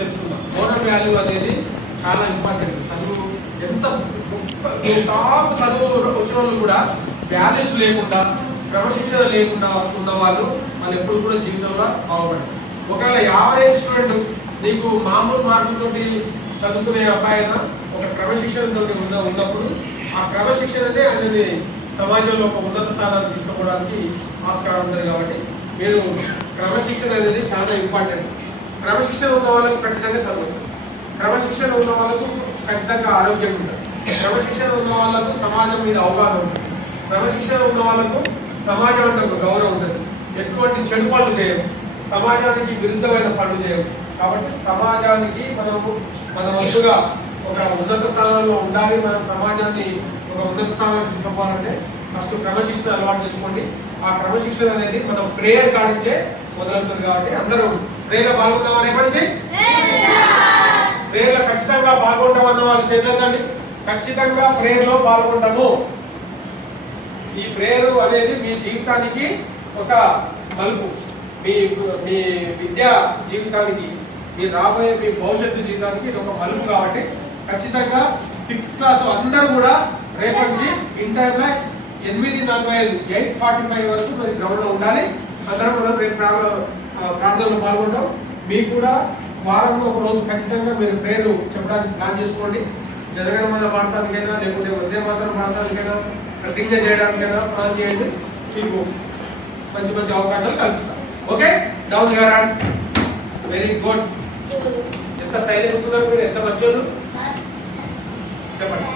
తెలుసుకుందాం. Moral value అనేది చాలా ఇంపార్టెంట్. చదువు ఎంత టాప్ చదువు వచ్చిన వాళ్ళు కూడా వాల్యూస్ లేకుండా క్రమశిక్షణ లేకుండా ఉన్న వాళ్ళు ఎప్పుడు కూడా జీవితంలో బాగుపడరు. ఒకవేళ యావరేజ్ స్టూడెంట్ నీకు మామూలు మార్కులతోటి చదువుకునే అబ్బాయి అయినా ఒక క్రమశిక్షణతో ఉన్నప్పుడు ఆ క్రమశిక్షణనే అనేది సమాజంలో ఒక ఉన్నత స్థానాన్ని తీసుకోవడానికి ఆస్కారం ఉంటుంది. కాబట్టి మీరు క్రమశిక్షణ అనేది చాలా ఇంపార్టెంట్. క్రమశిక్షణ ఉన్న వాళ్ళకు ఖచ్చితంగా చదువు వస్తుంది. క్రమశిక్షణ ఉన్న వాళ్ళకు ఖచ్చితంగా ఆరోగ్యం ఉంటుంది. క్రమశిక్షణ ఉన్న వాళ్ళకు సమాజం మీద అవగాహన ఉంటుంది. క్రమశిక్షణ ఉన్న వాళ్ళకు సమాజం అంటే ఒక గౌరవం ఉంటుంది. ఎటువంటి చెడు పనులు చేయము, సమాజానికి విరుద్ధమైన పనులు చేయము. కాబట్టి సమాజానికి మన వంతుగా ఒక ఉన్నత స్థానంలో ఉండాలి. మనం సమాజాన్ని ఒక ఉన్నత స్థానానికి తీసుకోవాలంటే ఫస్ట్ క్రమశిక్షణ అలవాటు చేసుకోండి. ఆ క్రమశిక్షణ అనేది మనం ప్రేయర్ కాడించే మొదలవుతుంది. కాబట్టి అందరూ ప్రేయర్లో పాల్గొందామని ఎప్పటి ప్రేయర్లో ఖచ్చితంగా పాల్గొంటామన్న వాళ్ళు చేతులండి. ఖచ్చితంగా ప్రేయర్లో పాల్గొంటాము. ఈ ప్రేయర్ అనేది మీ జీవితానికి ఒక మలుపు. మీ విద్యా జీవితానికి, మీ రాబోయే మీ భవిష్యత్తు జీవితానికి ఇది ఒక మలుపు. కాబట్టి ఖచ్చితంగా 6th క్లాస్ అందరూ కూడా రేపటి ఇంటర్లో 8:45 8:45 వరకు మరి గ్రౌండ్లో ఉండాలి. అందరం మనం రేపు ప్రార్థనలో పాల్గొంటాం. మీకు కూడా వారంలో ఒక రోజు ఖచ్చితంగా మీరు ప్రేయర్ చెప్పడానికి ప్లాన్ చేసుకోండి. జనగణమన పాడటానికైనా లేకుంటే వందే మాతరం పాడటానికైనా ప్రతిజ్ఞ చేయడానికైనా ప్లాన్ చేయండి. మీకు మంచి మంచి అవకాశాలు కల్పిస్తాం. Okay, down your hands. Very good. ఎంత సైలెన్స్ ఉన్నారు మీరు, ఎంత మంచోళ్ళు చెప్పండి.